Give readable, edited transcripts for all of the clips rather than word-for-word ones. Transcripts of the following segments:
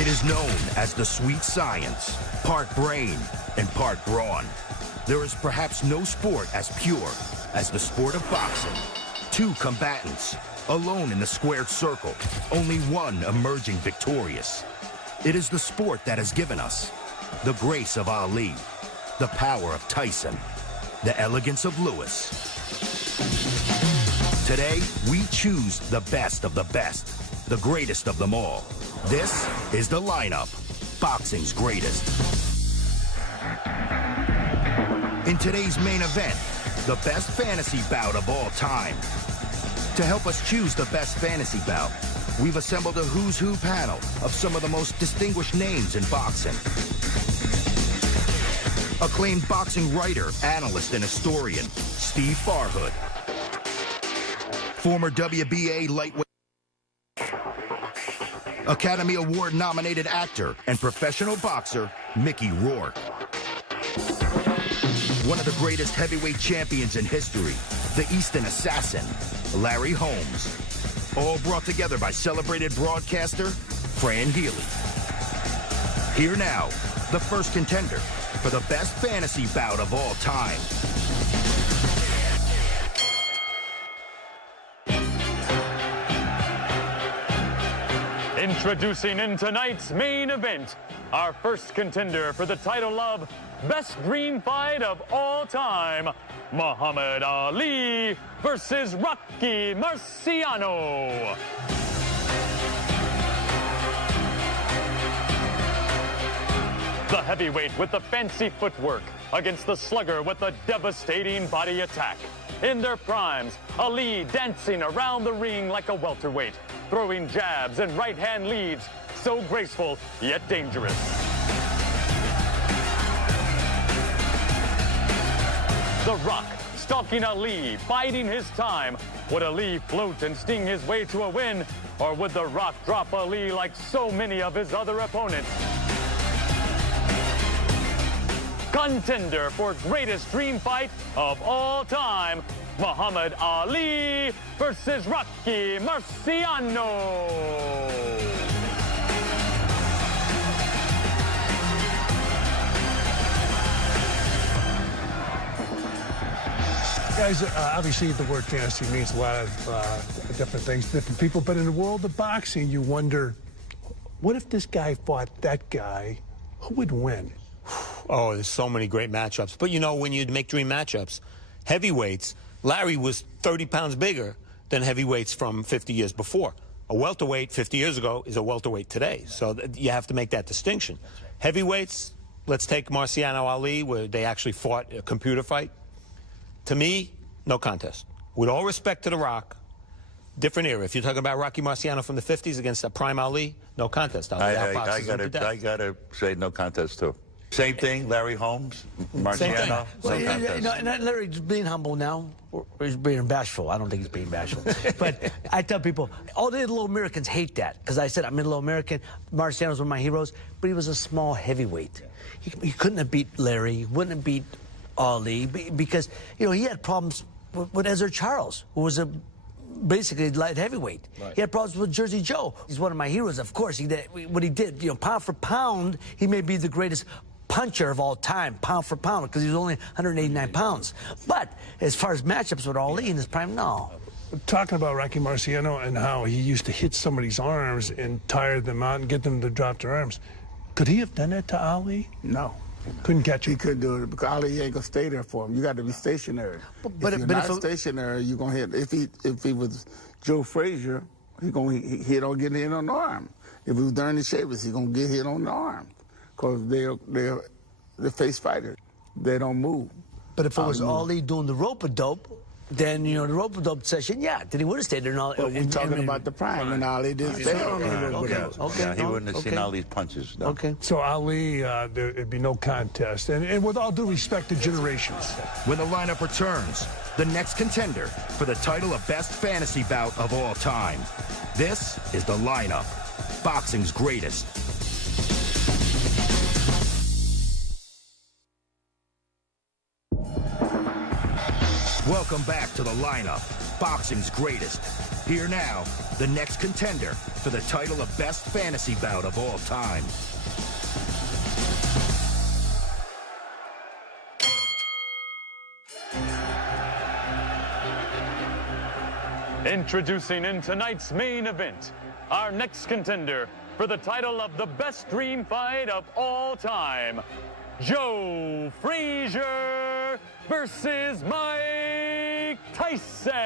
It is known as the sweet science, part brain and part brawn. There is perhaps no sport as pure as the sport of boxing. Two combatants, alone in the squared circle, only one emerging victorious. It is the sport that has given us the grace of Ali, the power of Tyson, the elegance of Lewis. Today, we choose the best of the best, the greatest of them all. This is the lineup, boxing's greatest. In today's main event, the best fantasy bout of all time. To help us choose the best fantasy bout, we've assembled a who's who panel of some of the most distinguished names in boxing. Acclaimed boxing writer, analyst, and historian, Steve Farhood. Former WBA lightweight Academy Award-nominated actor and professional boxer, Mickey Rourke. One of the greatest heavyweight champions in history, the Eastern Assassin, Larry Holmes. All brought together by celebrated broadcaster, Fran Healy. Here now, the first contender for the best fantasy bout of all time. Introducing in tonight's main event, our first contender for the title of Best Dream Fight of All Time, Muhammad Ali versus Rocky Marciano. The heavyweight with the fancy footwork against the slugger with the devastating body attack. In their primes, Ali dancing around the ring like a welterweight, throwing jabs and right-hand leads, so graceful yet dangerous. The Rock stalking Ali, biding his time. Would Ali float and sting his way to a win, or would The Rock drop Ali like so many of his other opponents? Contender for greatest dream fight of all time, Muhammad Ali versus Rocky Marciano. Guys, obviously the word fantasy means a lot of different things to different people, but in the world of boxing, you wonder, what if this guy fought that guy? Who would win? Oh, there's so many great matchups. But, you know, when you make dream matchups, heavyweights, Larry was 30 pounds bigger than heavyweights from 50 years before. A welterweight 50 years ago is a welterweight today. So you have to make that distinction. Heavyweights, let's take Marciano Ali, where they actually fought a computer fight. To me, no contest. With all respect to The Rock, different era. If you're talking about Rocky Marciano from the 50s against a prime Ali, no contest. I gotta say no contest too. Same thing, Larry Holmes, Marciano, well, no contest. You know, Larry's being humble now. Or he's being bashful. I don't think he's being bashful. But I tell people, all the little Americans hate that. Because I said, I'm a little American. Marciano's one of my heroes. But he was a small heavyweight. He couldn't have beat Larry. He wouldn't have beat Ali. Because, you know, he had problems with Ezra Charles, who was basically light heavyweight. Right. He had problems with Jersey Joe. He's one of my heroes, of course. What he did, you know, pound for pound, he may be the greatest puncher of all time, pound for pound, because he was only 189 pounds. But as far as matchups with Ali in his prime, no. Talking about Rocky Marciano and how he used to hit somebody's arms and tire them out and get them to drop their arms, could he have done that to Ali? No. Couldn't catch him. He couldn't do it because Ali ain't gonna stay there for him. You got to be stationary. But if you're not stationary, you're gonna hit. If he was Joe Frazier, he gonna hit on getting hit on the arm. If it was Bernie Shavers, he gonna get hit on the arm. Because they're face fighters. They don't move. But if it was Ali doing the rope-a-dope, then, you know, the rope-a-dope session, yeah, then he would have stayed there. But we're talking about the prime, and Ali didn't stay on there. Okay. He wouldn't have seen Ali's punches. No. Okay. So Ali, there'd be no contest. And with all due respect to generations. When the lineup returns, the next contender for the title of best fantasy bout of all time. This is the lineup, boxing's greatest. Welcome back to the lineup, boxing's greatest. Here now, the next contender for the title of best fantasy bout of all time. Introducing in tonight's main event, our next contender for the title of the best dream fight of all time, Joe Frazier versus Mike Tyson.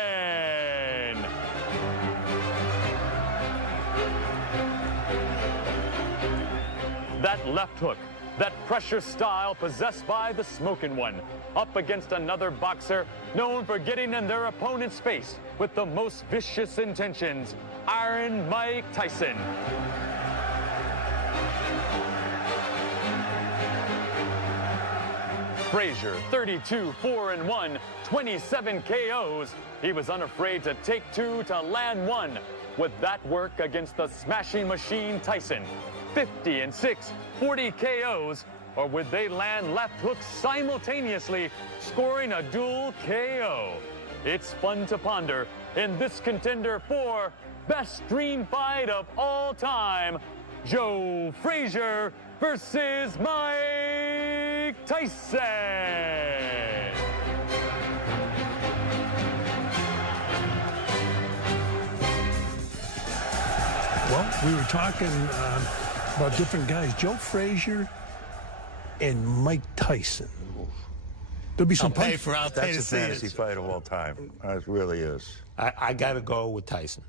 That left hook, that pressure style possessed by the Smokin' One, up against another boxer known for getting in their opponent's face with the most vicious intentions, Iron Mike Tyson. Frazier, 32-4-1, 27 KOs. He was unafraid to take two to land one. Would that work against the smashing machine Tyson? 50-6, 40 KOs, or would they land left hooks simultaneously, scoring a dual KO? It's fun to ponder in this contender for best dream fight of all time, Joe Frazier versus Mike Tyson. Well, we were talking about different guys. Joe Frazier and Mike Tyson. There'll be some I'll pay for out there That's to a see fantasy it. fight of all time. It really is. I got to go with Tyson.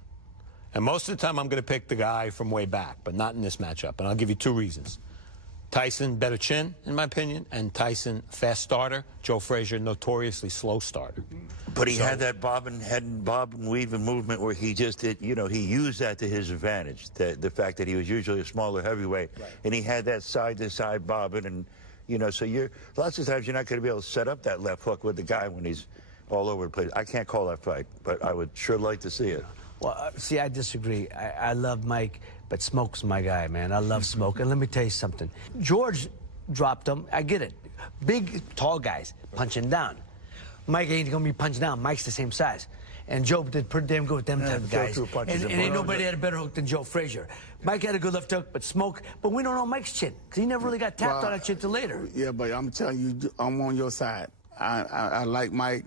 And most of the time, I'm going to pick the guy from way back, but not in this matchup. And I'll give you two reasons. Tyson, better chin, in my opinion, and Tyson, fast starter. Joe Frazier, notoriously slow starter. But he had that bob and weave and movement where he just did, you know, he used that to his advantage. The fact that he was usually a smaller heavyweight, and he had that side-to-side bobbing, and, you know, so lots of times you're not going to be able to set up that left hook with the guy when he's all over the place. I can't call that fight, but I would sure like to see it. Well, see, I disagree. I love Mike, but Smoke's my guy, man. I love Smoke. And let me tell you something. George dropped him. I get it. Big, tall guys punching down. Mike ain't going to be punched down. Mike's the same size. And Joe did pretty damn good with them type of guys. And ain't nobody had a better hook than Joe Frazier. Mike had a good left hook, but Smoke, but we don't know Mike's chin, because he never really got tapped on that chin till later. Yeah, but I'm telling you, I'm on your side. I like Mike.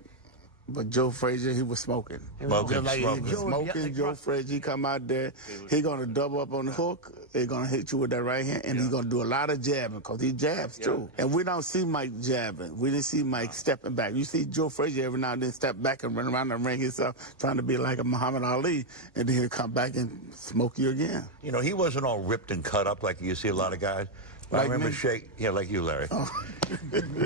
But Joe Frazier, he was smoking. Joe Frazier, he come out there, he gonna double up on the hook, he gonna hit you with that right hand, and he's gonna do a lot of jabbing, because he jabs too. And we don't see Mike jabbing. We didn't see Mike stepping back. You see Joe Frazier every now and then step back and run around the ring himself, trying to be like a Muhammad Ali, and then he'll come back and smoke you again. You know, he wasn't all ripped and cut up like you see a lot of guys. But Like I remember me? yeah, like you, Larry. Oh.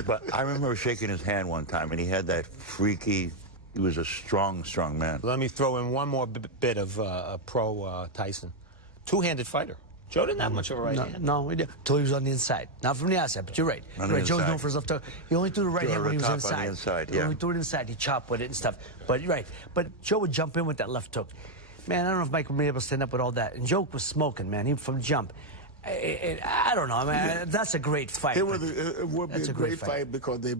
But I remember shaking his hand one time, and he had that freaky, he was a strong, strong man. Let me throw in one more bit of pro Tyson. Two-handed fighter. Joe didn't have much of a right hand. No, he didn't. Until he was on the inside. Not from the outside, but you're right. Joe was known for his left hook. He only threw the right hand when he was inside. On the inside, He only threw it inside. He chopped with it and stuff. But you're right. But Joe would jump in with that left hook. Man, I don't know if Mike would be able to stand up with all that. And Joe was smoking, man. He from jump. I don't know. I mean, that's a great fight. It would be a great fight because if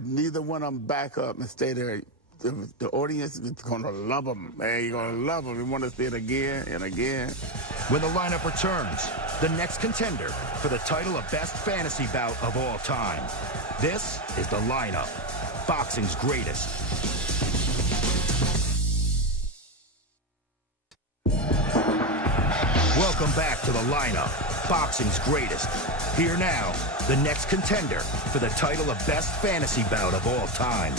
neither one of them back up and stay there, the audience is going to love them. Man, you're going to love them. You want to see it again and again. When the lineup returns, the next contender for the title of best fantasy bout of all time. This is the lineup, boxing's greatest. Welcome back to the lineup, boxing's greatest. Here now, the next contender for the title of best fantasy bout of all time.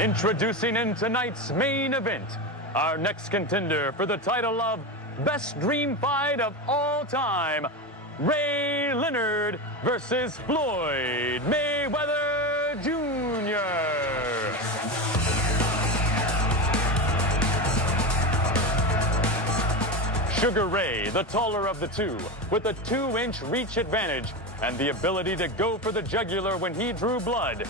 Introducing in tonight's main event, our next contender for the title of best dream fight of all time, Ray Leonard versus Floyd Mayweather Jr. Sugar Ray, the taller of the two, with a 2-inch reach advantage and the ability to go for the jugular when he drew blood.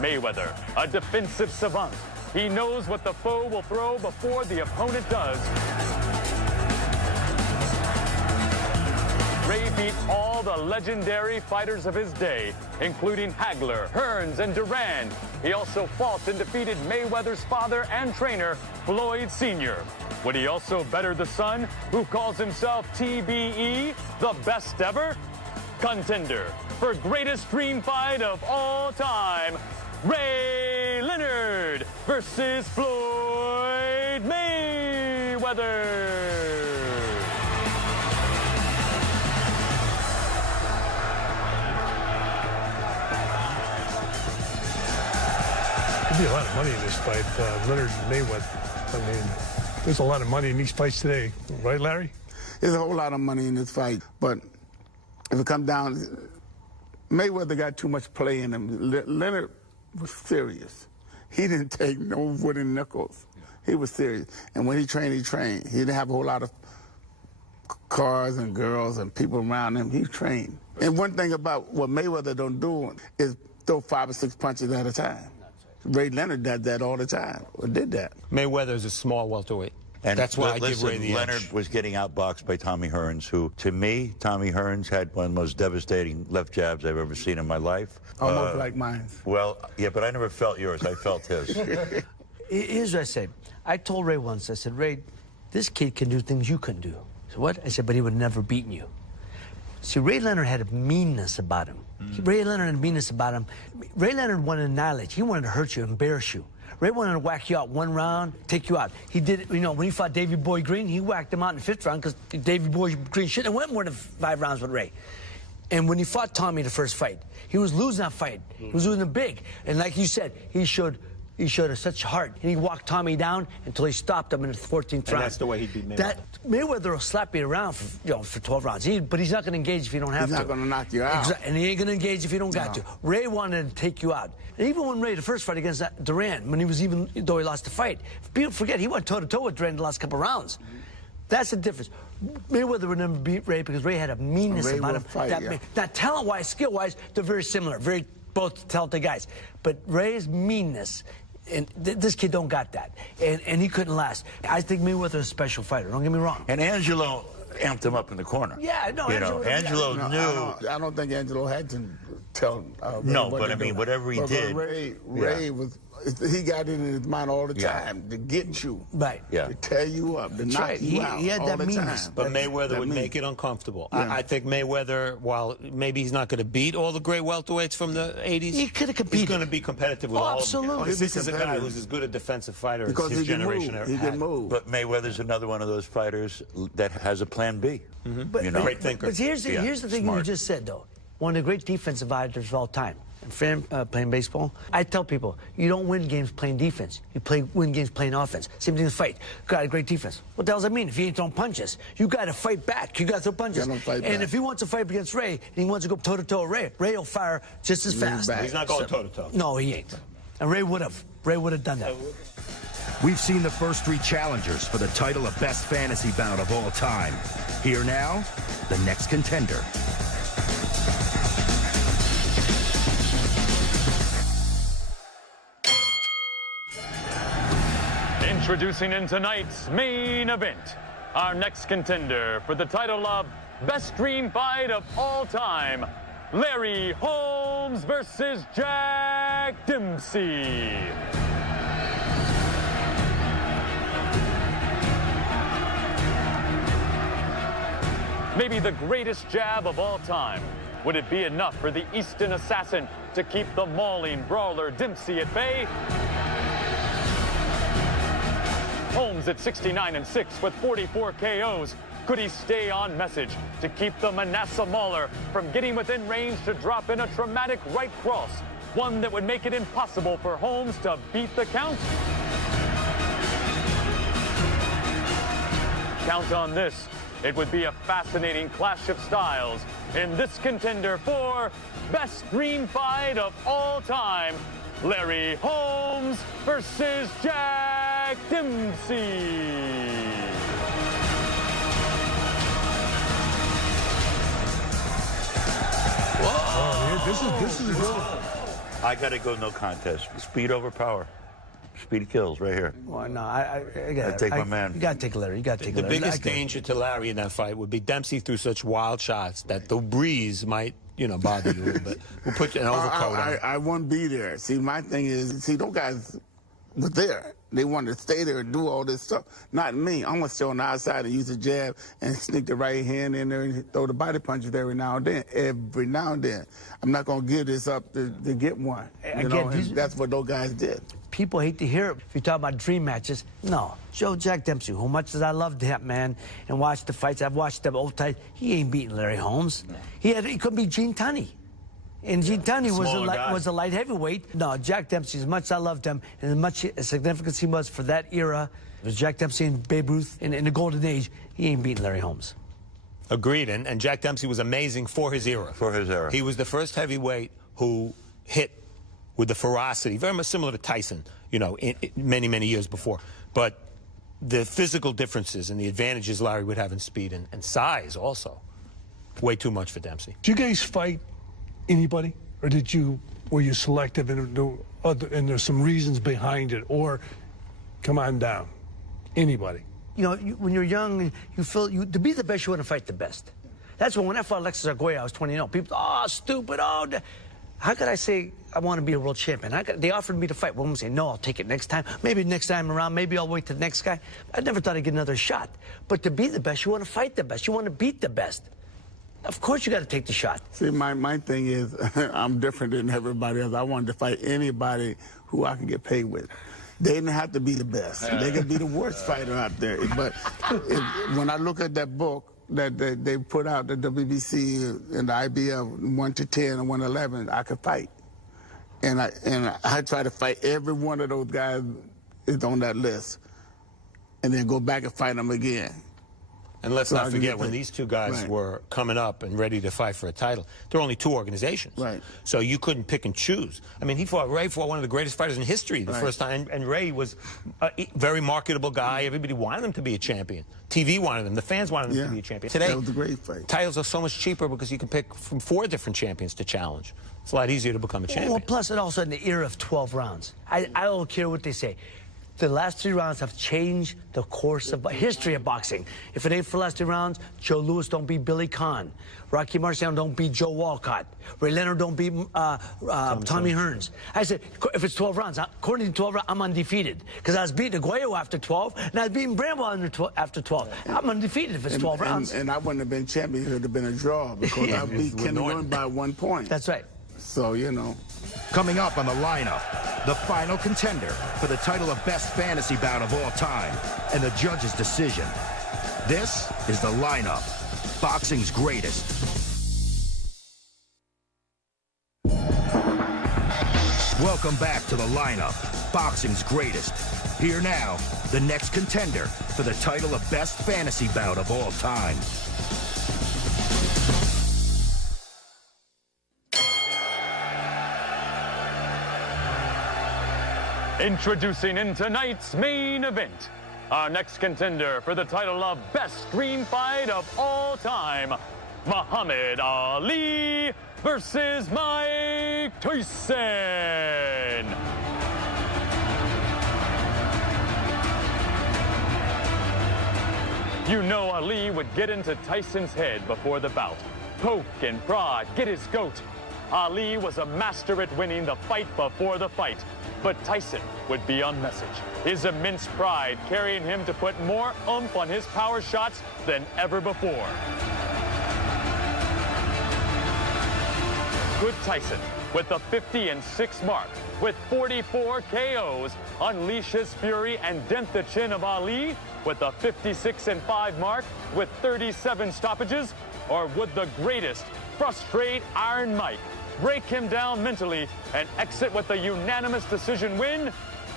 Mayweather, a defensive savant. He knows what the foe will throw before the opponent does. Ray beat all the legendary fighters of his day, including Hagler, Hearns, and Duran. He also fought and defeated Mayweather's father and trainer, Floyd Sr. Would he also better the son, who calls himself TBE, the best ever? Contender for greatest dream fight of all time, Ray Leonard versus Floyd Mayweather. There'd be a lot of money in this fight, Leonard and Mayweather. I mean, there's a lot of money in these fights today, right, Larry? There's a whole lot of money in this fight, but if it comes down, Mayweather got too much play in him. Leonard was serious. He didn't take no wooden nickels. He was serious. And when he trained, he trained. He didn't have a whole lot of cars and girls and people around him. He trained. And one thing about what Mayweather don't do is throw 5 or 6 punches at a time. Ray Leonard does that all the time, or did that. Mayweather is a small welterweight. And that's why I give Ray the Leonard edge. was getting outboxed by Tommy Hearns, who, to me, Tommy Hearns had one of the most devastating left jabs I've ever seen in my life. Almost like mine. Well, yeah, but I never felt yours. I felt his. Here's what I say. I told Ray once, I said, Ray, this kid can do things you couldn't do. So what? I said, but he would have never beaten you. See, Ray Leonard had a meanness about him. Ray Leonard had a meanness about him. Ray Leonard wanted to annihilate you. He wanted to hurt you, embarrass you. Ray wanted to whack you out one round, take you out. He did it, you know, when he fought Davey Boy Green, he whacked him out in the 5th round because Davey Boy Green shouldn't have went more than 5 rounds with Ray. And when he fought Tommy the first fight, he was losing that fight. He was losing it big. And like you said, he showed such heart. And he walked Tommy down until he stopped him in the 14th round. And that's the way he beat Mayweather. Mayweather will slap you around for 12 rounds. But he's not going to engage if you don't have to. He's not going to knock you out. And he ain't going to engage if you don't got to. Ray wanted to take you out. And even when Ray, the first fight against Duran, though he lost the fight, people forget he went toe-to-toe with Duran the last couple rounds. That's the difference. Mayweather would never beat Ray because Ray had a meanness about him. Now, talent-wise, skill-wise, they're very similar. Both talented guys. But Ray's meanness, and this kid don't got that. And he couldn't last. I think Mayweather's a special fighter. Don't get me wrong. And Angelo amped him up in the corner. Yeah, no, Angelo knew. I don't think Angelo had to tell. No, but I mean, whatever he did. Ray was. He got it in his mind all the time to get you, right? Yeah, to tear you up, to knock you out. He had all that the meanness. time. But Mayweather would make it uncomfortable. Yeah. I think Mayweather, while maybe he's not going to beat all the great welterweights from the 80s, he could have competed. He's going to be competitive with all absolutely. of them. This is a guy who's as good a defensive fighter because as his generation ever had. He can move. But Mayweather's another one of those fighters that has a plan B. But, great thinker. But here's the thing you just said, though. One of the great defensive fighters of all time. Fran, playing baseball, I tell people, you don't win games playing defense. You win games playing offense. Same thing with fight. Got a great defense. What the hell does that mean if you ain't throwing punches? You got to fight back. You got to throw punches. And if he wants to fight against Ray, and he wants to go toe-to-toe with Ray, Ray will fire just as fast. He's not going toe-to-toe. No, he ain't. And Ray would have. Ray would have done that. We've seen the first 3 challengers for the title of best fantasy bout of all time. Here now, the next contender. Introducing in tonight's main event, our next contender for the title of Best Dream Fight of All Time, Larry Holmes versus Jack Dempsey. Maybe the greatest jab of all time. Would it be enough for the Eastern assassin to keep the mauling brawler Dempsey at bay? Holmes at 69-6 with 44 KOs. Could he stay on message to keep the Manasseh Mauler from getting within range to drop in a traumatic right cross, one that would make it impossible for Holmes to beat the count? Count on this. It would be a fascinating clash of styles in this contender for Best Dream Fight of All Time, Larry Holmes versus Jack Dempsey. This is a good one. I got to go no contest. Speed over power. Speedy kills right here. Well, no, I take my man. You got to take Larry. You got to take The Larry. biggest danger to Larry in that fight would be Dempsey threw such wild shots that the breeze might, bother you a little bit. We'll put an overcoat on. I wouldn't be there. See, my thing is, those guys were there. They wanted to stay there and do all this stuff. Not me. I'm going to stay on the outside and use a jab and sneak the right hand in there and throw the body punches every now and then. Every now and then. I'm not going to give this up to get one. That's what those guys did. People hate to hear it. If you talk about dream matches, no. Jack Dempsey, who much as I loved him, man, and watched the fights, I've watched them old times, he ain't beating Larry Holmes. No. He couldn't beat Gene Tunney. And Gene Tunney was a light heavyweight. No, Jack Dempsey, as much as I loved him, and as much significance he was for that era, it was Jack Dempsey and Babe Ruth in the golden age, he ain't beating Larry Holmes. Agreed, and Jack Dempsey was amazing for his era. For his era. He was the first heavyweight who hit with the ferocity, very much similar to Tyson, many, many years before. But the physical differences and the advantages Larry would have in speed and size also, way too much for Dempsey. Did you guys fight anybody, or were you selective and there's some reasons behind it, or come on down, anybody? When you're young, you feel to be the best, you want to fight the best. That's when I fought Alexis Arguello, I was 20. People, stupid, how could I say I want to be a world champion? They offered me to fight. One would say, no, I'll take it next time. Maybe next time around, maybe I'll wait till the next guy. I never thought I'd get another shot. But to be the best, you want to fight the best. You want to beat the best. Of course you got to take the shot. See, my thing is, I'm different than everybody else. I wanted to fight anybody who I can get paid with. They didn't have to be the best. They could be the worst fighter out there. But when I look at that book that they put out, the WBC and the IBF, 1 to 10 and 1 to 11, I could fight. And I try to fight every one of those guys is on that list, and then go back and fight them again. And let's not forget, when these two guys were coming up and ready to fight for a title, there were only two organizations. Right. So you couldn't pick and choose. I mean, Ray fought one of the greatest fighters in history the first time, and Ray was a very marketable guy. Everybody wanted him to be a champion. TV wanted him. The fans wanted him to be a champion. Today, that was a great fight. Titles are so much cheaper because you can pick from 4 different champions to challenge. It's a lot easier to become a champion. Well, plus it also in the era of 12 rounds. I don't care what they say. The last 3 rounds have changed the course of history of boxing. If it ain't for the last 3 rounds, Joe Louis don't beat Billy Conn. Rocky Marciano don't beat Joe Walcott. Ray Leonard don't beat Tommy Hearns. I said, if it's 12 rounds, according to 12 rounds, I'm undefeated. Because I was beating Aguayo after 12, and I was beating Bramwell after 12. I'm undefeated if it's 12 rounds. And I wouldn't have been champion. It would have been a draw because I beat Ken Norton by 1 point. That's right. So, Coming up on the lineup, the final contender for the title of best fantasy bout of all time and the judge's decision. This is the lineup, boxing's greatest. Welcome back to the lineup, boxing's greatest. Here now, the next contender for the title of best fantasy bout of all time. Introducing in tonight's main event, our next contender for the title of best dream fight of all time, Muhammad Ali versus Mike Tyson. You know Ali would get into Tyson's head before the bout. Poke and prod, get his goat. Ali was a master at winning the fight before the fight. But Tyson would be on message, his immense pride carrying him to put more oomph on his power shots than ever before. Good Tyson, with the 50-6 mark, with 44 KOs, unleash his fury and dent the chin of Ali with the 56-5 mark, with 37 stoppages, or would the greatest frustrate Iron Mike, break him down mentally, and exit with a unanimous decision win?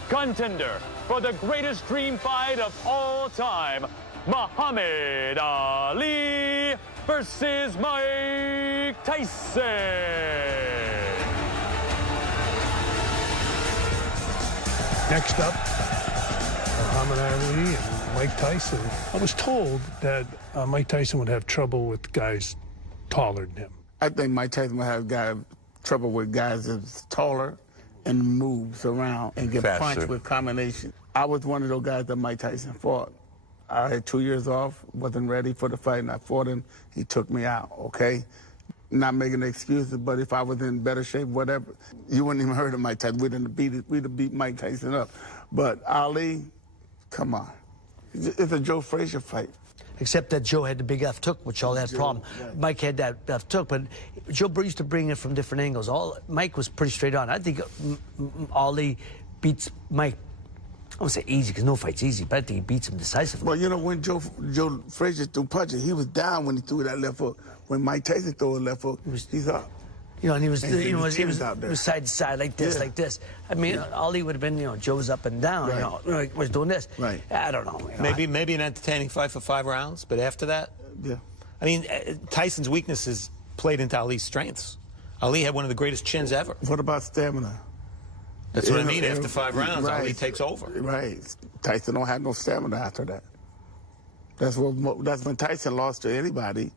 Contender for the greatest dream fight of all time, Muhammad Ali versus Mike Tyson. Next up, Muhammad Ali and Mike Tyson. I was told that Mike Tyson would have trouble with guys taller than him. I think Mike Tyson would have trouble with guys that's taller and moves around and get Faster. punched with combination. I was one of those guys that Mike Tyson fought. I had 2 years off, wasn't ready for the fight, and I fought him. He took me out, okay? Not making excuses, but if I was in better shape, whatever, you wouldn't even heard of Mike Tyson. We'd have beat Mike Tyson up. But Ali, come on. It's a Joe Frazier fight. Except that Joe had the big left hook, which all that problem. Right. Mike had that left hook, but Joe used to bring it from different angles. Mike was pretty straight on. I think Ali beats Mike. I won't say easy, because no fight's easy, but I think he beats him decisively. Well, you know, when Joe Frazier threw punches, he was down when he threw that left hook. When Mike Tyson threw a left hook, he's up. You know, and he was, And he was out there. side to side like this, Yeah. like this. I mean, Ali would have been, Joe was up and down, Right. was doing this. Right. I don't know. Maybe an entertaining fight for 5 rounds, but after that, Yeah. I mean, Tyson's weaknesses played into Ali's strengths. Ali had one of the greatest chins ever. What about stamina? That's what I mean. After 5 rounds, Right. Ali takes over. Right. Tyson don't have no stamina after that. That's when Tyson lost to anybody.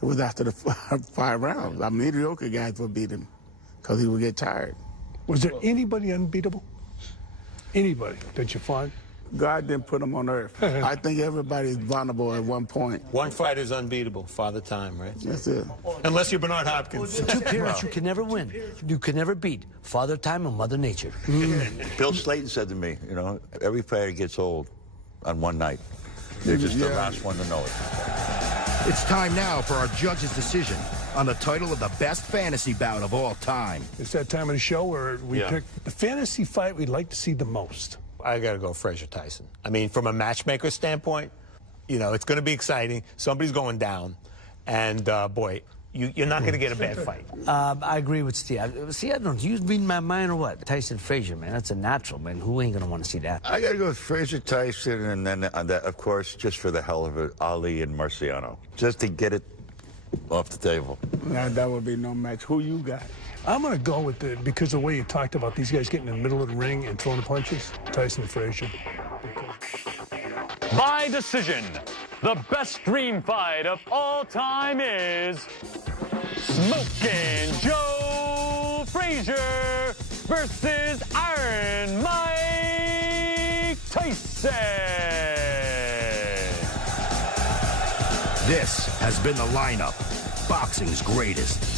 It was after the 5 rounds. Mediocre guys would beat him because he would get tired. Was there anybody unbeatable? Anybody that you fought? God didn't put him on earth. I think everybody's vulnerable at one point. One fighter's unbeatable, Father Time, right? That's it. Unless you're Bernard Hopkins. Two parents you can never win. You can never beat Father Time and Mother Nature. Bill Slayton said to me, every fighter gets old on one night. They're just the last one to know it. It's time now for our judge's decision on the title of the best fantasy bout of all time. It's that time of the show where we pick the fantasy fight we'd like to see the most. I got to go Frazier Tyson. I mean, from a matchmaker standpoint, it's going to be exciting. Somebody's going down. And, boy, you're not going to get a bad fight. I agree with Steve. See, I don't know. You reading my mind or what? Tyson Frazier, man. That's a natural, man. Who ain't going to want to see that? I got to go with Frazier Tyson, and then, of course, just for the hell of it, Ali and Marciano. Just to get it off the table. That would be no match. Who you got? I'm going to go with because the way you talked about these guys getting in the middle of the ring and throwing punches, Tyson Frazier. By decision, the best dream fight of all time is Smokin' Joe Frazier versus Iron Mike Tyson. This has been the lineup, boxing's greatest.